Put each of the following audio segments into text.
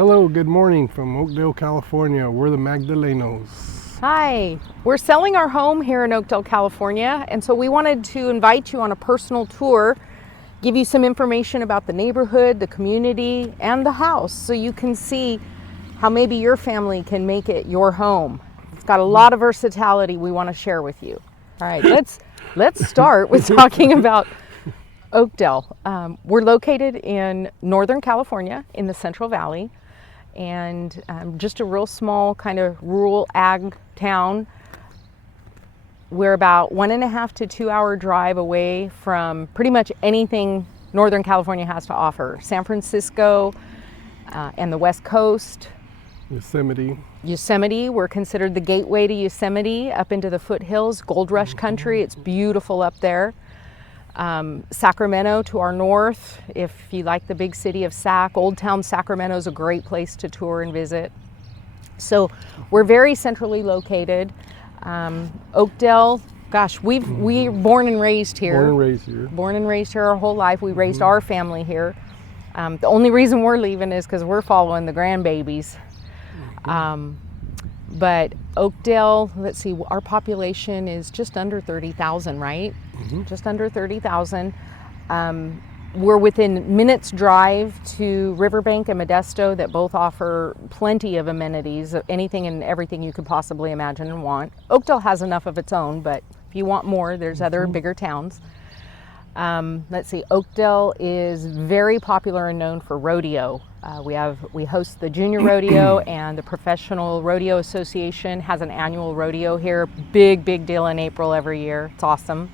Hello, good morning from Oakdale, California. We're the Magdalenos. Hi, we're selling our home here in Oakdale, California, and so we wanted to invite you on a personal tour, give you some information about the neighborhood, the community, and the house so you can see how maybe your family can make it your home. It's got a lot of versatility we want to share with you. All right, let's start with talking about Oakdale. We're located in Northern California in the Central Valley, and just a real small kind of rural ag town. We're about 1.5 to 2 hour drive away from pretty much anything Northern California has to offer. San Francisco and the West Coast. Yosemite, we're considered the gateway to Yosemite, up into the foothills, Gold Rush country. It's beautiful up there. Sacramento to our north, if you like the big city of Old Town Sacramento is a great place to tour and visit. So we're very centrally located. Oakdale, gosh, we're born and raised here. Born and raised here our whole life. We raised our family here. The only reason we're leaving is because we're following the grandbabies. But Oakdale, let's see, our population is just under 30,000, right? Just under 30,000. We're within minutes drive to Riverbank and Modesto that both offer plenty of amenities, anything and everything you could possibly imagine and want. Oakdale has enough of its own, but if you want more, there's other bigger towns. Let's see, Oakdale is very popular and known for rodeo. We host the Junior Rodeo, and the Professional Rodeo Association has an annual rodeo here. Big deal in April every year. It's awesome.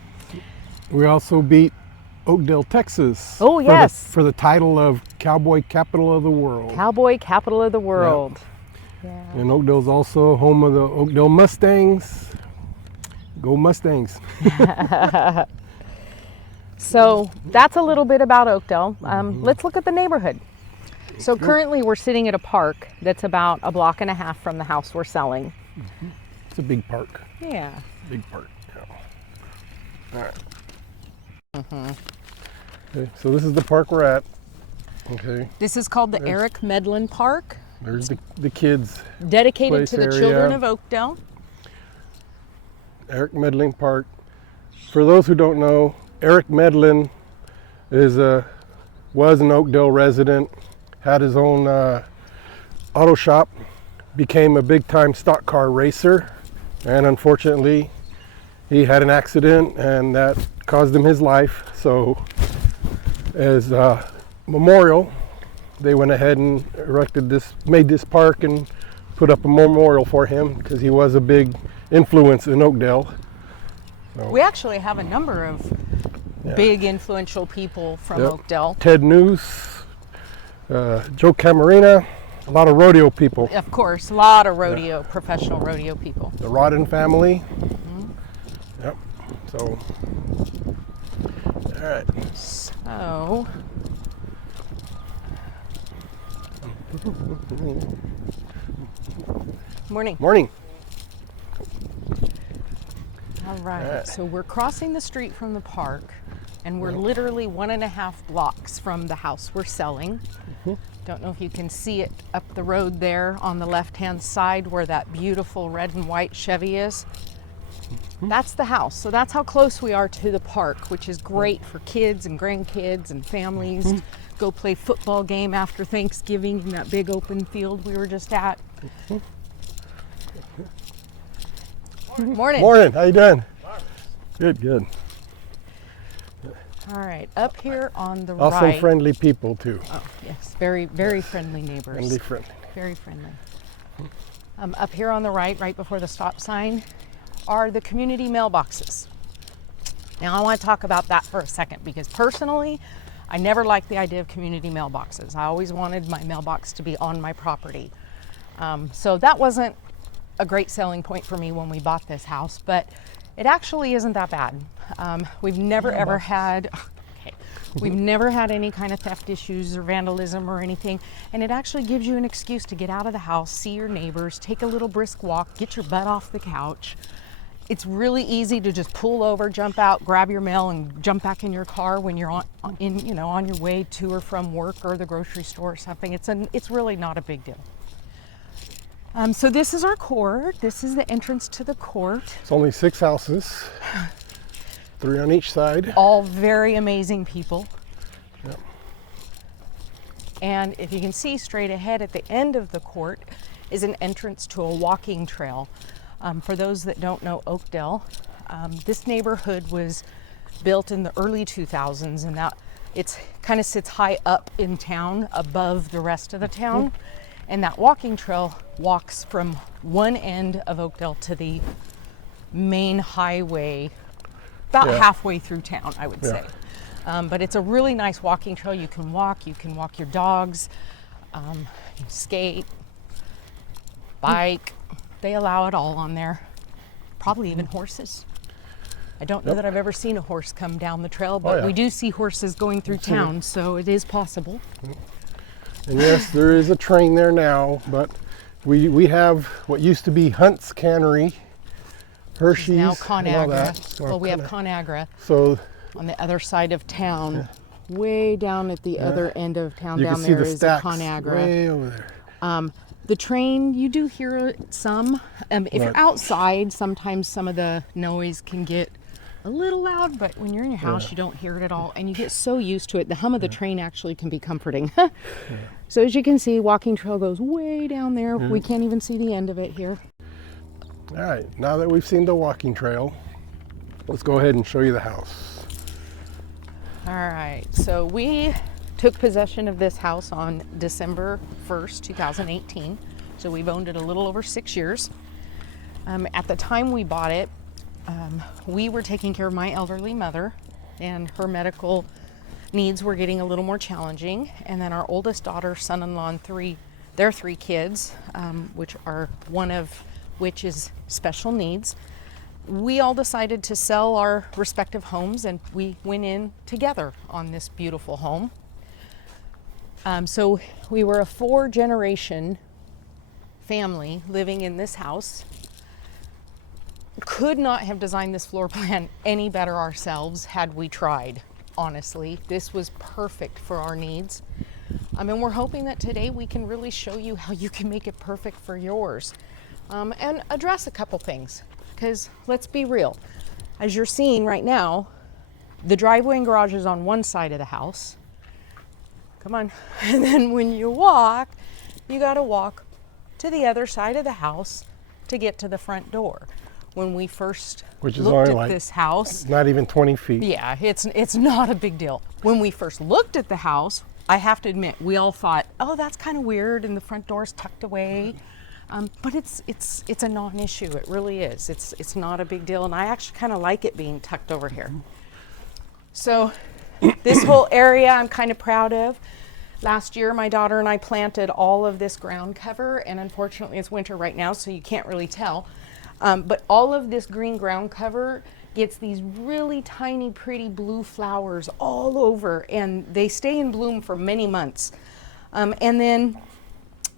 We also beat Oakdale, Texas. Oh, yes. For the title of Cowboy Capital of the World. Cowboy Capital of the World. Yeah. And Oakdale's also home of the Oakdale Mustangs. Go Mustangs. So that's a little bit about Oakdale. Let's look at the neighborhood. So currently we're sitting at a park that's about 1.5 blocks from the house we're selling. It's a big park. Yeah. Big park. Yeah. All right. Okay, so this is the park we're at. Okay. This is called the Eric Medlin Park. There's the kids. Dedicated to the area. children of Oakdale. Eric Medlin Park. For those who don't know, Eric Medlin was an Oakdale resident, had his own auto shop, became a big-time stock car racer, and unfortunately he had an accident and that caused him his life. So as a memorial, they went ahead and made this park and put up a memorial for him because he was a big influence in Oakdale. So, we actually have a number of big influential people from Oakdale. Ted News, Joe Camarena, a lot of rodeo people. Of course, a lot of rodeo, professional rodeo people. The Rodden family. Yep. So, all right. So, morning. Morning. All right, so we're crossing the street from the park, and we're literally 1.5 blocks from the house we're selling. Don't know if you can see it up the road there on the left-hand side where that beautiful red and white Chevy is. That's the house. So that's how close we are to the park, which is great for kids and grandkids and families. Go play football game after Thanksgiving in that big open field we were just at. Morning. Morning. How you doing? Good. All right, up here on the Also right. friendly people too. Oh, yes, very friendly neighbors. Friendly. Very friendly. Up here on the right before the stop sign, are the community mailboxes. Now I want to talk about that for a second because personally, I never liked the idea of community mailboxes. I always wanted my mailbox to be on my property. So that wasn't a great selling point for me when we bought this house, but it actually isn't that bad. We've never ever had any kind of theft issues or vandalism or anything, and it actually gives you an excuse to get out of the house, see your neighbors, take a little brisk walk, get your butt off the couch, It's really easy to just pull over, jump out, grab your mail, and jump back in your car when you're on your way to or from work or the grocery store or something. It's really not a big deal. So this is our court. This is the entrance to the court. It's only 6 houses, 3 on each side. All very amazing people. Yep. And if you can see straight ahead at the end of the court is an entrance to a walking trail. For those that don't know Oakdale, this neighborhood was built in the early 2000s, and that it's kind of sits high up in town above the rest of the town. And that walking trail walks from one end of Oakdale to the main highway, about halfway through town, I would say. But it's a really nice walking trail. You can walk your dogs, you can skate, bike. They allow it all on there. Probably even horses. I don't know that I've ever seen a horse come down the trail, but we do see horses going through town, so it is possible. And yes, there is a train there now, but we have what used to be Hunt's Cannery, Hershey's, now and all ConAgra. that. Well, we have ConAgra So on the other side of town. Way down at the other end of town, you down can see there the is a stacks ConAgra. way over there. The train, you do hear it some. If you're outside, sometimes some of the noise can get a little loud, but when you're in your house, you don't hear it at all, and you get so used to it. The hum of the train actually can be comforting. So as you can see, walking trail goes way down there. We can't even see the end of it here. All right, now that we've seen the walking trail, let's go ahead and show you the house. All right, so we took possession of this house on December 1st, 2018. So we've owned it a little over 6 years. At the time we bought it, we were taking care of my elderly mother, and her medical needs were getting a little more challenging. And then our oldest daughter, son-in-law, and their 3 kids, which are one of which is special needs. We all decided to sell our respective homes, and we went in together on this beautiful home. So we were a 4-generation family living in this house. Could not have designed this floor plan any better ourselves had we tried, honestly. This was perfect for our needs. And we're hoping that today we can really show you how you can make it perfect for yours. And address a couple things, because let's be real. As you're seeing right now, the driveway and garage is on one side of the house. Come on. And then when you walk, you got to walk to the other side of the house to get to the front door. When we first looked at this house, not even 20 feet. Yeah, it's not a big deal. When we first looked at the house, I have to admit, we all thought, oh, that's kind of weird, and the front door's tucked away. But it's a non-issue. It really is. It's not a big deal, and I actually kind of like it being tucked over here. So this whole area I'm kind of proud of. Last year, my daughter and I planted all of this ground cover, and unfortunately it's winter right now, so you can't really tell. But all of this green ground cover gets these really tiny, pretty blue flowers all over, and they stay in bloom for many months. And then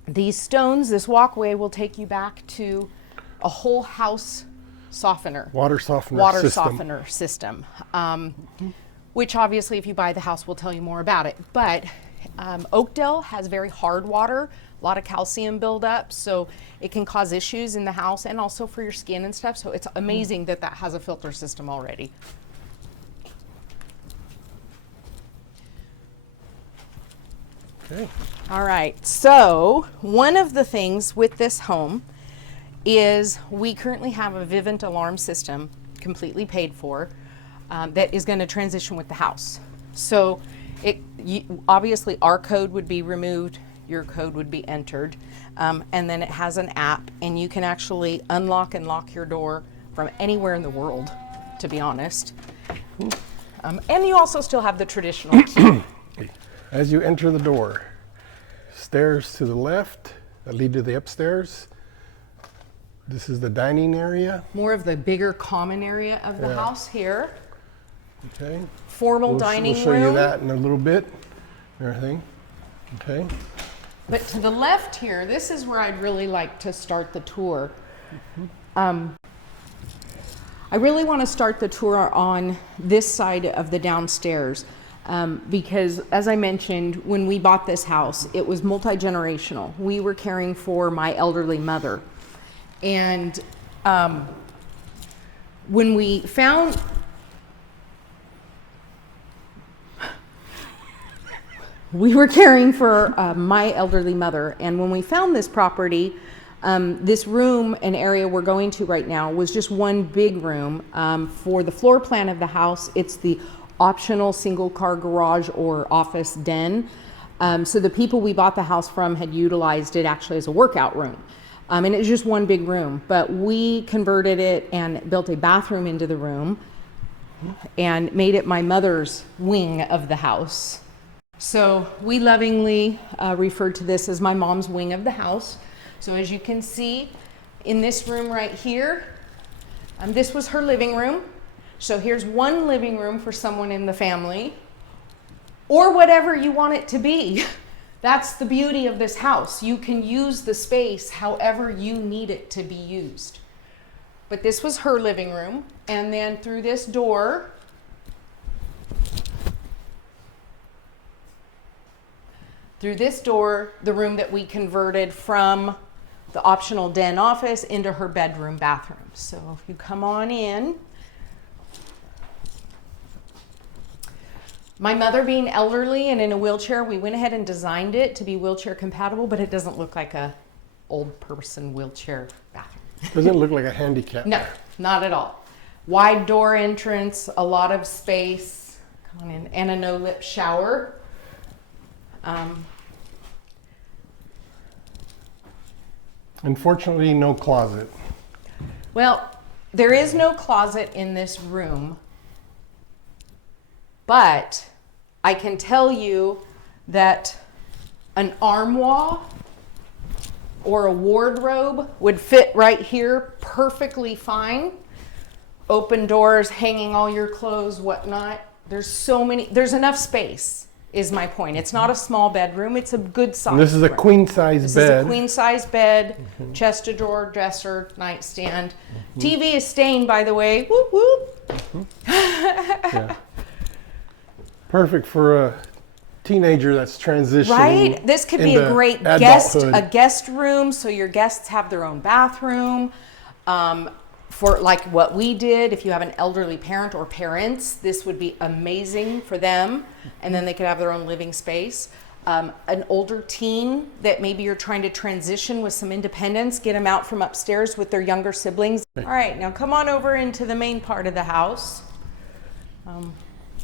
these stones, this walkway will take you back to a whole house softener. Water softener system. Which obviously if you buy the house we'll tell you more about it. But Oakdale has very hard water, a lot of calcium buildup, so it can cause issues in the house and also for your skin and stuff. So it's amazing that that has a filter system already. Okay. All right, so one of the things with this home is we currently have a Vivint alarm system completely paid for that is going to transition with the house. So obviously our code would be removed, your code would be entered, and then it has an app, and you can actually unlock and lock your door from anywhere in the world, to be honest. And you also still have the traditional key. As you enter the door, stairs to the left that lead to the upstairs. This is the dining area. More of the bigger common area of the house here. Okay. Formal dining room. We'll show you that in a little bit. Everything. Okay. But to the left here, this is where I'd really like to start the tour. I really want to start the tour on this side of the downstairs because, as I mentioned, when we bought this house, it was multi-generational. We were caring for my elderly mother. And when we found we were caring for my elderly mother, and when we found this property, this room and area we're going to right now was just one big room. For the floor plan of the house, it's the optional single car garage or office den. So the people we bought the house from had utilized it actually as a workout room. And it was just one big room, but we converted it and built a bathroom into the room and made it my mother's wing of the house. So we lovingly referred to this as my mom's wing of the house. So as you can see in this room right here, this was her living room. So here's one living room for someone in the family, or whatever you want it to be. That's the beauty of this house. You can use the space however you need it to be used. But this was her living room, and then through this door, the room that we converted from the optional den office into her bedroom bathroom. So if you come on in, my mother being elderly and in a wheelchair, we went ahead and designed it to be wheelchair compatible, but it doesn't look like a old person wheelchair bathroom. Doesn't look like a handicap. No, not at all. Wide door entrance, a lot of space, come on in, and a no-lip shower. Unfortunately, no closet. Well, there is no closet in this room, but I can tell you that an armoire or a wardrobe would fit right here perfectly fine. Open doors, hanging all your clothes, whatnot. There's enough space, is my point. It's not a small bedroom, it's a good size. And this is a queen size This bed. is a queen size bed, chest of drawer, dresser, nightstand. TV is stained, by the way. Whoop whoop. Yeah. Perfect for a teenager that's transitioning. Right? This could be a into great adulthood. guest room, so your guests have their own bathroom. For like what we did, if you have an elderly parent or parents, this would be amazing for them, and then they could have their own living space. An older teen that maybe you're trying to transition with some independence, get them out from upstairs with their younger siblings. All right, now come on over into the main part of the house.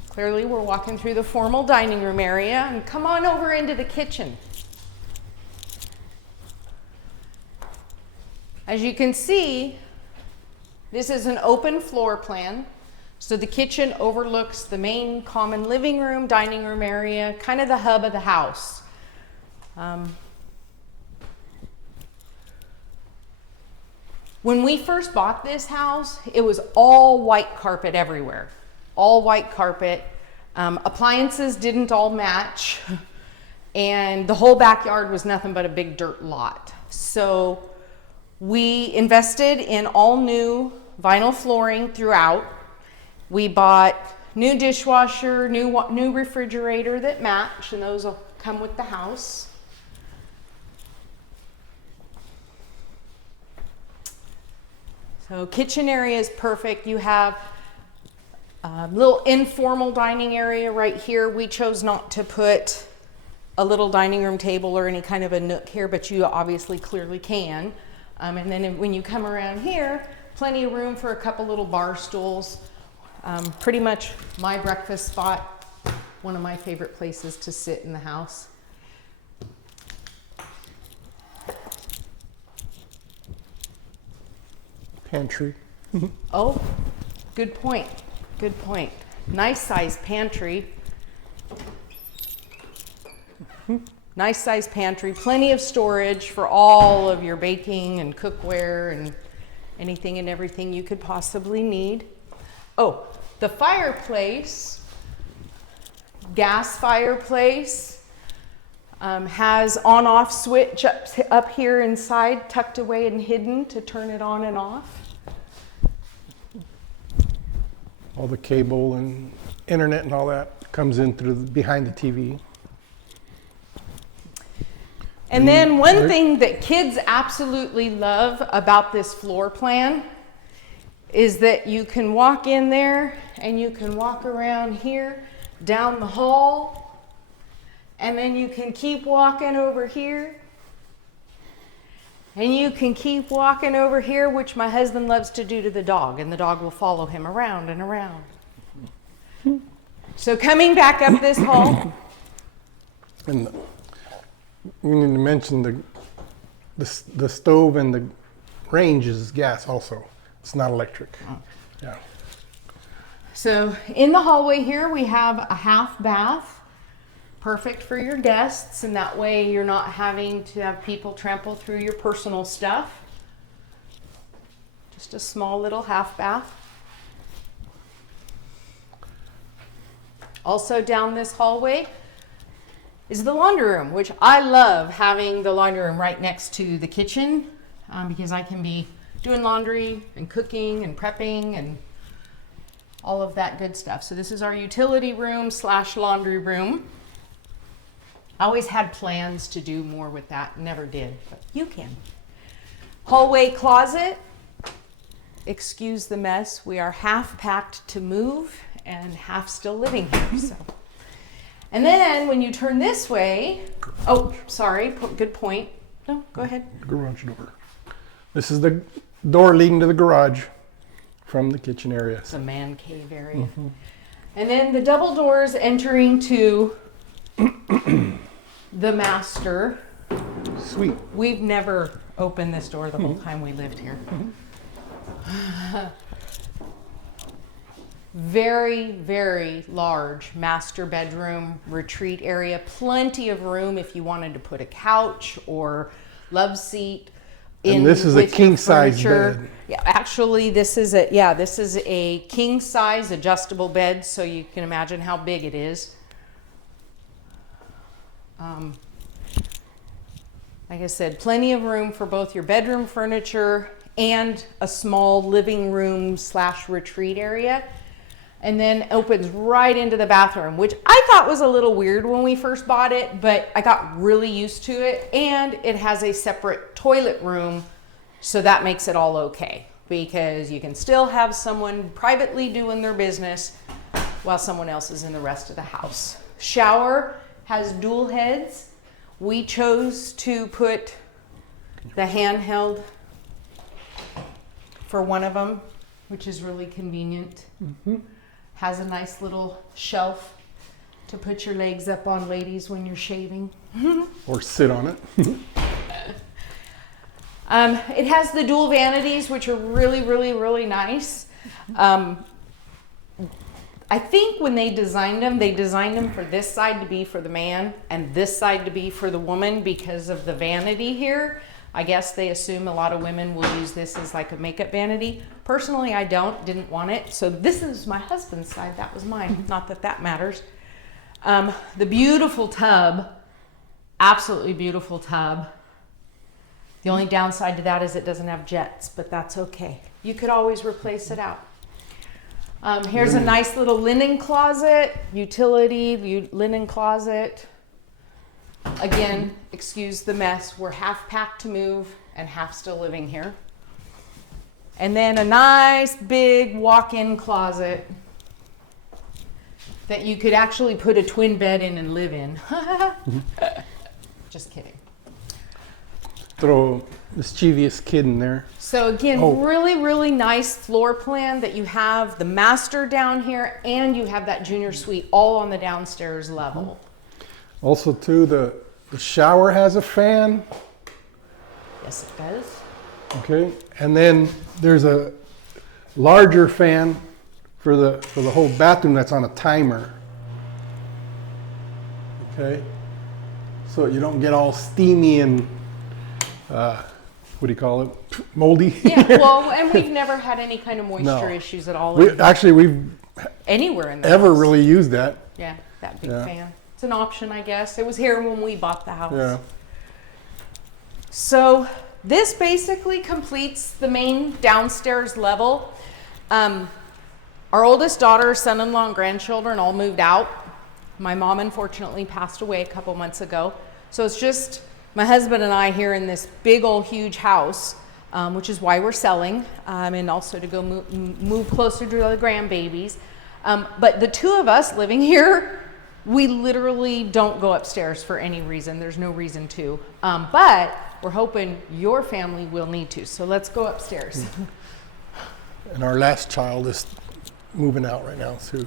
Clearly we're walking through the formal dining room area, and come on over into the kitchen. As you can see, this is an open floor plan. So the kitchen overlooks the main common living room, dining room area, kind of the hub of the house. When we first bought this house, it was all white carpet everywhere. All white carpet. Appliances didn't all match. And the whole backyard was nothing but a big dirt lot. So we invested in all new vinyl flooring throughout. We bought new dishwasher, new refrigerator that match, and those will come with the house. So kitchen area is perfect. You have a little informal dining area right here. We chose not to put a little dining room table or any kind of a nook here, but you obviously clearly can. And then when you come around here, plenty of room for a couple little bar stools. Pretty much my breakfast spot, one of my favorite places to sit in the house. Pantry. Oh, good point. Good point. Nice size pantry. Nice size pantry. Plenty of storage for all of your baking and cookware and anything and everything you could possibly need. Oh, the fireplace, gas fireplace, has on-off switch up here inside, tucked away and hidden to turn it on and off. All the cable and internet and all that comes in through behind the TV. And then one thing that kids absolutely love about this floor plan is that you can walk in there and you can walk around here down the hall, and then you can keep walking over here, and you can keep walking over here, which my husband loves to do to the dog, and the dog will follow him around and around. So coming back up this hall. And we need to mention the stove and the range is gas also. It's not electric. Yeah. So in the hallway here, we have a half bath, perfect for your guests, and that way you're not having to have people trample through your personal stuff. Just a small little half bath. Also down this hallway is the laundry room, which I love having the laundry room right next to the kitchen because I can be doing laundry and cooking and prepping and all of that good stuff. So this is our utility room / laundry room. I always had plans to do more with that, never did, but you can. Hallway closet. Excuse the mess. We are half packed to move and half still living here. So, and then when you turn this way, oh, sorry, good point. No, go ahead. Garage door. This is the door leading to the garage from the kitchen area. It's a man cave area. Mm-hmm. And then the double doors entering to the master. Sweet. We've never opened this door the whole time we lived here. Very, very large master bedroom, retreat area, plenty of room if you wanted to put a couch or love seat. And this is a king size bed. Yeah, actually this is a king size adjustable bed, so you can imagine how big it is. Like I said, plenty of room for both your bedroom furniture and a small living room / retreat area. And then opens right into the bathroom, which I thought was a little weird when we first bought it, but I got really used to it. And it has a separate toilet room, so that makes it all okay, because you can still have someone privately doing their business while someone else is in the rest of the house. Shower has dual heads. We chose to put the handheld for one of them, which is really convenient. Mm-hmm. Has a nice little shelf to put your legs up on, ladies, when you're shaving. Or sit on it. It has the dual vanities, which are really, really, really nice. I think when they designed them for this side to be for the man and this side to be for the woman because of the vanity here. I guess they assume a lot of women will use this as like a makeup vanity. Personally, I didn't want it. So this is my husband's side, that was mine. Not that that matters. The beautiful tub, absolutely beautiful tub. The only downside to that is it doesn't have jets, but that's okay. You could always replace it out. Here's a nice little linen closet, utility linen closet. Again, excuse the mess. We're half packed to move and half still living here. And then a nice big walk-in closet that you could actually put a twin bed in and live in. Just kidding. Throw a mischievous kid in there. So again, really, really nice floor plan that you have the master down here and you have that junior suite all on the downstairs level. Also too, the shower has a fan. Yes, it does. Okay, and then there's a larger fan for the whole bathroom that's on a timer. Okay, so you don't get all steamy and what do you call it? Moldy. Yeah, well, and we've never had any kind of moisture issues at all. We've anywhere in the ever house. Really used that. Yeah, that big fan. It's an option, I guess. It was here when we bought the house. Yeah. So this basically completes the main downstairs level. Our Our oldest daughter, son-in-law, and grandchildren all moved out. My mom unfortunately passed away a couple months ago. So it's just my husband and I here in this big old huge house, which is why we're selling, and also to go move closer to the grandbabies. But the two of us living here, we literally don't go upstairs for any reason. There's no reason to. But we're hoping your family will need to. So let's go upstairs. And our last child is moving out right now too.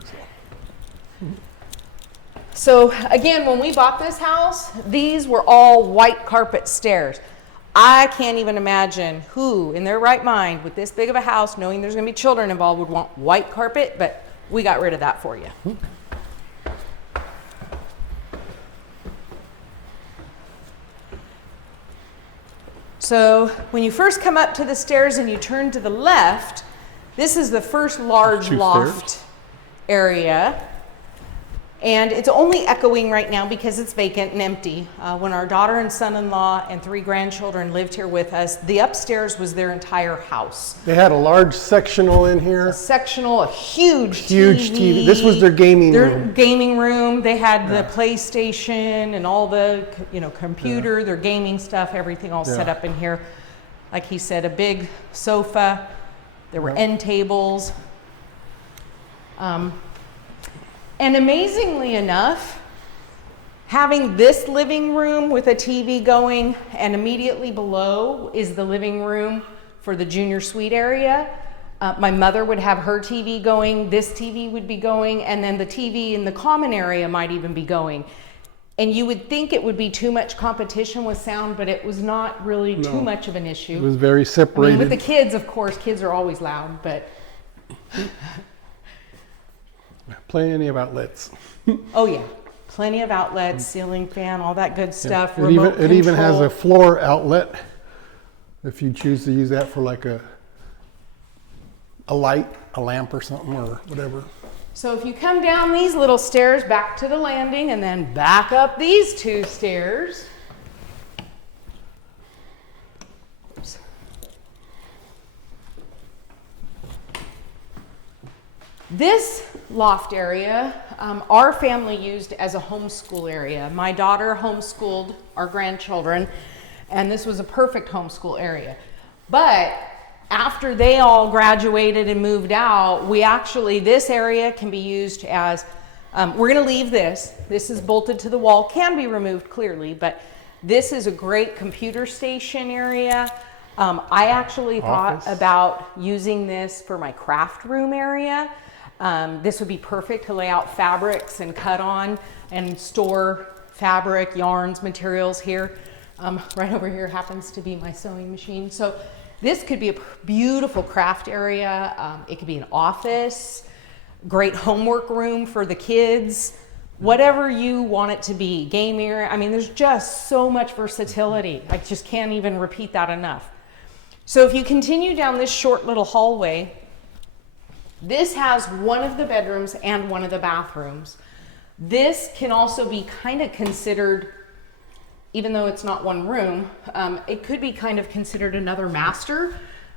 So again, when we bought this house, these were all white carpet stairs. I can't even imagine who in their right mind with this big of a house, knowing there's gonna be children involved, would want white carpet, but we got rid of that for you. So when you first come up to the stairs and you turn to the left, this is the first large loft area. And it's only echoing right now because it's vacant and empty. When our daughter and son-in-law and 3 grandchildren lived here with us, the upstairs was their entire house. They had a large sectional in here. A huge TV. This was their gaming room. Their gaming room. They had the PlayStation and all the, computer, their gaming stuff, everything all set up in here. Like he said, a big sofa. There were end tables. And amazingly enough, having this living room with a TV going, and immediately below is the living room for the junior suite area. My mother would have her TV going, this TV would be going, and then the TV in the common area might even be going. And you would think it would be too much competition with sound, but it was not really too much of an issue. It was very separated. I mean, with the kids, of course, kids are always loud, but... Plenty of outlets. Oh yeah, plenty of outlets, ceiling fan, all that good stuff. Yeah. It even has a floor outlet if you choose to use that for like a light, a lamp or something or whatever. So if you come down these little stairs back to the landing and then back up these 2 stairs. Oops. This loft area, our family used as a homeschool area. My daughter homeschooled our grandchildren, and this was a perfect homeschool area. But after they all graduated and moved out, this area can be used as, we're gonna leave this. This is bolted to the wall, can be removed clearly, but this is a great computer station area. I actually thought about using this for my craft room area. This would be perfect to lay out fabrics and cut on and store fabric, yarns, materials here. Right over here happens to be my sewing machine. So this could be a beautiful craft area. It could be an office, great homework room for the kids, whatever you want it to be, game area. I mean, there's just so much versatility. I just can't even repeat that enough. So if you continue down this short little hallway, this has one of the bedrooms and one of the bathrooms. This can also be kind of considered, even though it's not one room, it could be kind of considered another master.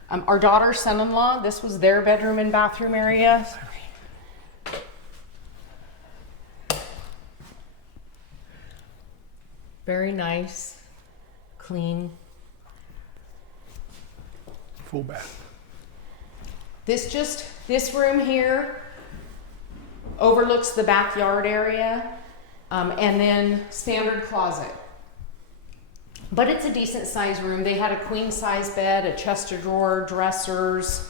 Our daughter's son-in-law, this was their bedroom and bathroom area. Very nice, clean. Full bath. This room here overlooks the backyard area, and then standard closet. But it's a decent sized room. They had a queen size bed, a chest of drawer, dressers,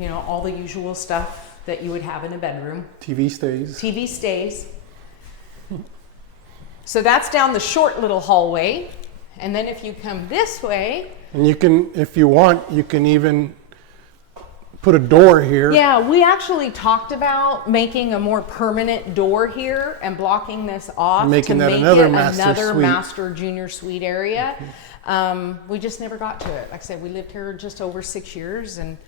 all the usual stuff that you would have in a bedroom. TV stays. TV stays. So that's down the short little hallway. And then if you come this way. And you can, if you want, you can even put a door here. Yeah, we actually talked about making a more permanent door here and blocking this off making to that make another it master suite. master junior suite area. We just never got to it. Like I said, we lived here just over 6 years and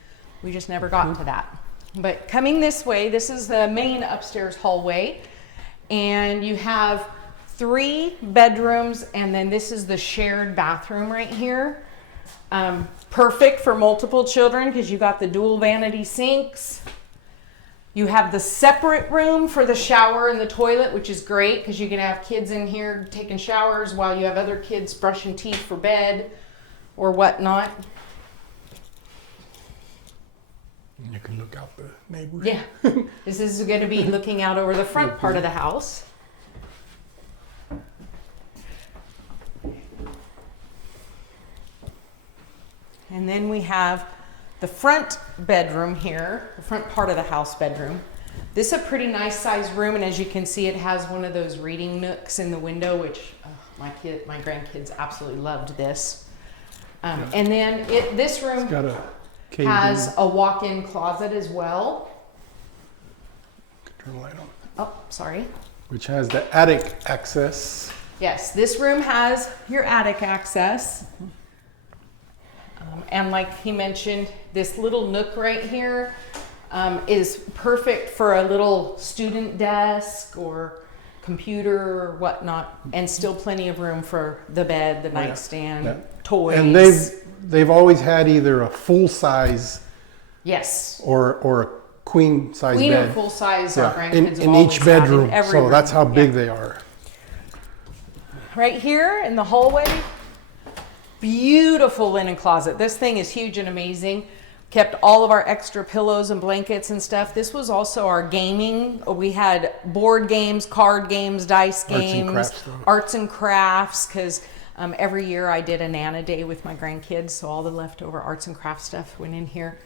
we just never got to that. But coming this way, this is the main upstairs hallway, and you have 3 bedrooms, and then this is the shared bathroom right here. Perfect for multiple children because you got the dual vanity sinks. You have the separate room for the shower and the toilet, which is great because you can have kids in here taking showers while you have other kids brushing teeth for bed or whatnot. You can look out the neighbors. Yeah, this is going to be looking out over the front part of the house. And then we have the front bedroom here, the front part of the house bedroom. This is a pretty nice sized room, and as you can see, it has one of those reading nooks in the window, which my grandkids absolutely loved this. And then this room has a walk-in closet as well. Turn the light on. Oh, sorry. Which has the attic access. Yes, this room has your attic access. And like he mentioned, this little nook right here is perfect for a little student desk or computer or whatnot, and still plenty of room for the bed, the nightstand, toys. And they've always had either a full size, yes, or a queen size queen bed. or full size. Yeah. Our grandkids in each bedroom. So room. that's how big they are. Right here in the hallway, beautiful linen closet. This thing is huge and amazing. Kept all of our extra pillows and blankets and stuff. This was also our gaming. We had board games, card games, dice games, arts and crafts, because every year I did a Nana Day with my grandkids, so all the leftover arts and craft stuff went in here.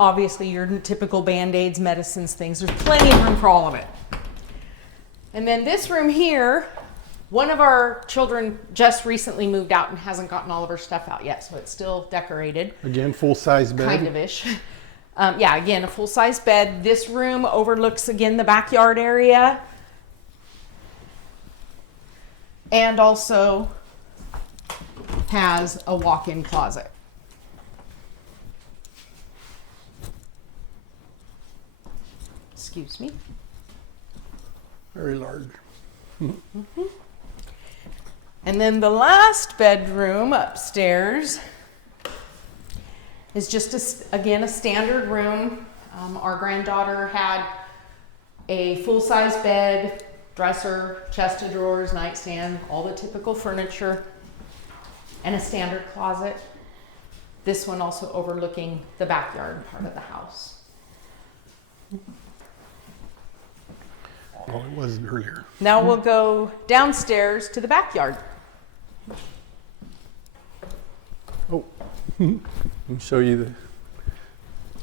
Obviously your typical Band-Aids, medicines, things. There's plenty of room for all of it. And then this room here, one of our children just recently moved out and hasn't gotten all of her stuff out yet, so it's still decorated. Again, full-size bed. Kind of-ish. Yeah, again, a full-size bed. This room overlooks, again, the backyard area. And also has a walk-in closet. Excuse me. Very large. Mm-hmm. And then the last bedroom upstairs is just, again, a standard room. Our granddaughter had a full-size bed, dresser, chest of drawers, nightstand, all the typical furniture, and a standard closet. This one also overlooking the backyard part of the house. Well, it was earlier. Now we'll go downstairs to the backyard. Oh, let me show you the.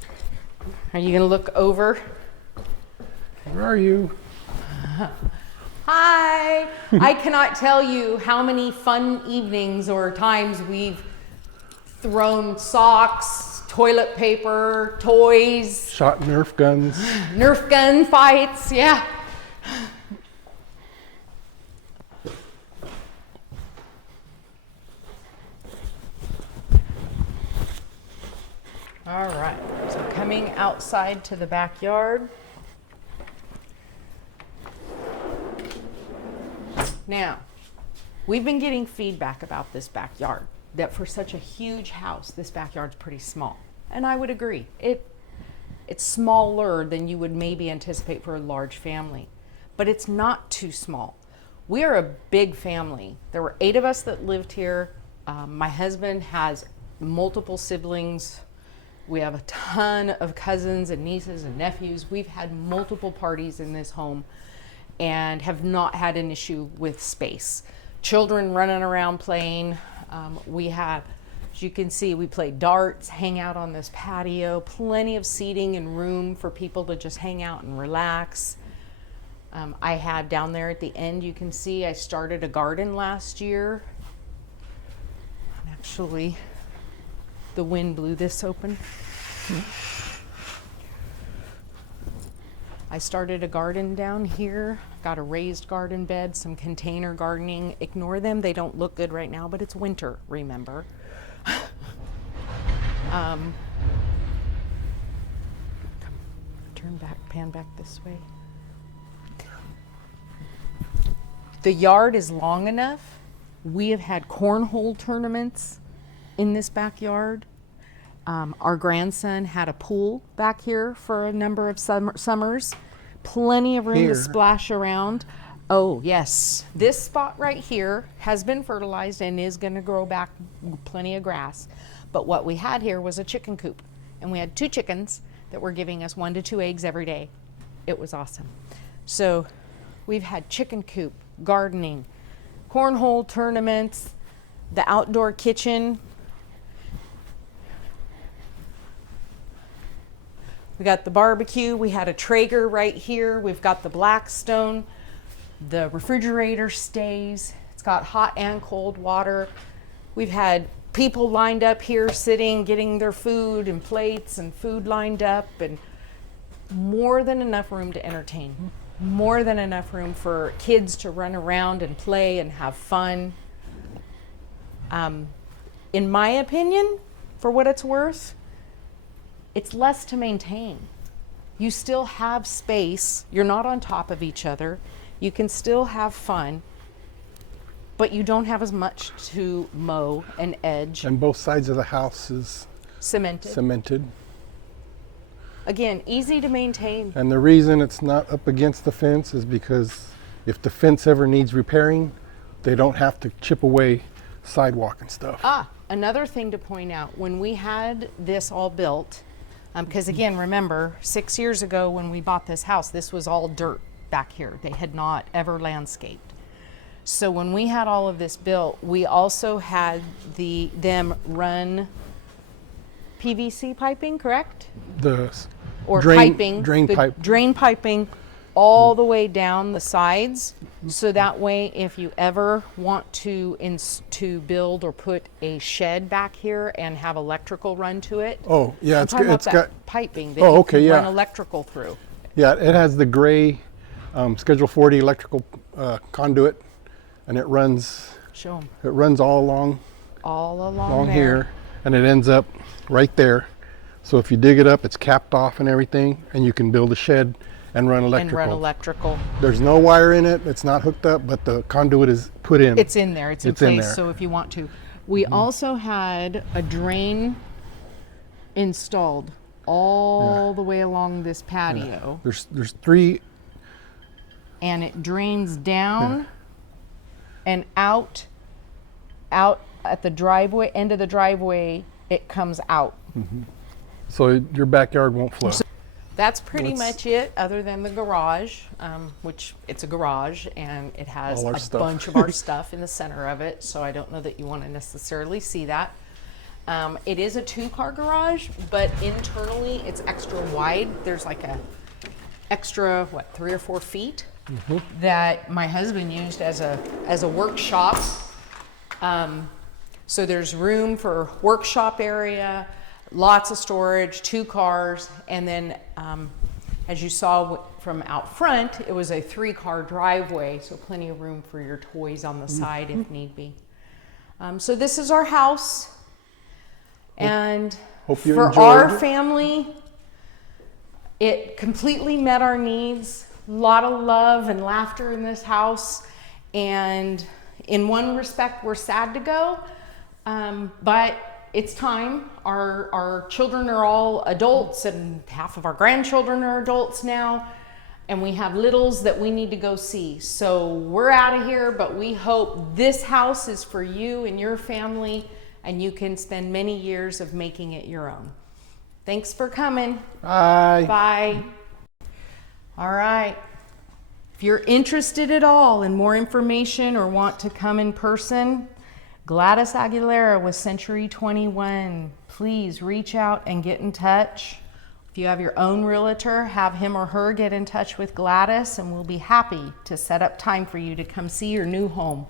Are you going to look over? Where are you? Hi! I cannot tell you how many fun evenings or times we've thrown socks, toilet paper, toys. Shot Nerf guns. Nerf gun fights, yeah. All right, so coming outside to the backyard. Now, we've been getting feedback about this backyard, that for such a huge house, this backyard's pretty small. And I would agree. It's smaller than you would maybe anticipate for a large family, but it's not too small. We are a big family. There were 8 of us that lived here. My husband has multiple siblings. We have a ton of cousins and nieces and nephews. We've had multiple parties in this home and have not had an issue with space. Children running around playing. We have, as you can see, we play darts, hang out on this patio, plenty of seating and room for people to just hang out and relax. I have down there at the end, you can see I started a garden last year. Actually, the wind blew this open. I started a garden down here, got a raised garden bed, some container gardening. Ignore them, they don't look good right now, but it's winter, remember. Turn back, pan back this way. The yard is long enough. We have had cornhole tournaments in this backyard. Our grandson had a pool back here for a number of summers. Plenty of room Here. to splash around. Oh, yes. This spot right here has been fertilized and is going to grow back plenty of grass. But what we had here was a chicken coop. And we had 2 chickens that were giving us 1 to 2 eggs every day. It was awesome. So we've had chicken coop, gardening, cornhole tournaments, the outdoor kitchen. We got the barbecue. We had a Traeger right here. We've got the Blackstone. The refrigerator stays. It's got hot and cold water. We've had people lined up here sitting, getting their food and plates and food lined up, and more than enough room to entertain. More than enough room for kids to run around and play and have fun. In my opinion, for what it's worth, it's less to maintain. You still have space. You're not on top of each other. You can still have fun, but you don't have as much to mow and edge. And both sides of the house is Cemented. Again, easy to maintain. And the reason it's not up against the fence is because if the fence ever needs repairing, they don't have to chip away sidewalk and stuff. Another thing to point out, when we had this all built, because again, remember, 6 years ago when we bought this house, this was all dirt back here. They had not ever landscaped. So when we had all of this built, we also had them run PVC piping, correct? Or piping, drain piping all the way down the sides. So that way, if you ever want to build or put a shed back here and have electrical run to it. Oh, yeah, it's got got piping that you can run electrical through. Yeah, it has the gray Schedule 40 electrical conduit, and it runs. Show 'em. It runs all along there. here, and it ends up right there. So if you dig it up, it's capped off and everything, and you can build a shed and run electrical. There's no wire in it. It's not hooked up, but the conduit is put in. It's in there. It's in place. There. So if you want to, we also had a drain installed all the way along this patio. Yeah. There's 3. And it drains down and out at the driveway, end of the driveway, it comes out. So your backyard won't flood. So that's pretty much it, other than the garage, which it's a garage and it has a bunch of our stuff in the center of it. So I don't know that you want to necessarily see that. It is a 2-car garage, but internally it's extra wide. There's like a extra, 3 or 4 feet that my husband used as a workshop. So there's room for workshop area, lots of storage, 2 cars, and then as you saw from out front, it was a 3-car driveway, so plenty of room for your toys on the side if need be. So this is our house, and for our family, it completely met our needs. A lot of love and laughter in this house, and in one respect, we're sad to go, but it's time. Our children are all adults, and half of our grandchildren are adults now, and we have littles that we need to go see. So we're out of here, but we hope this house is for you and your family, and you can spend many years of making it your own. Thanks for coming. Bye. Bye. All right. If you're interested at all in more information or want to come in person, Gladys Aguilera with Century 21. Please reach out and get in touch. If you have your own realtor, have him or her get in touch with Gladys, and we'll be happy to set up time for you to come see your new home.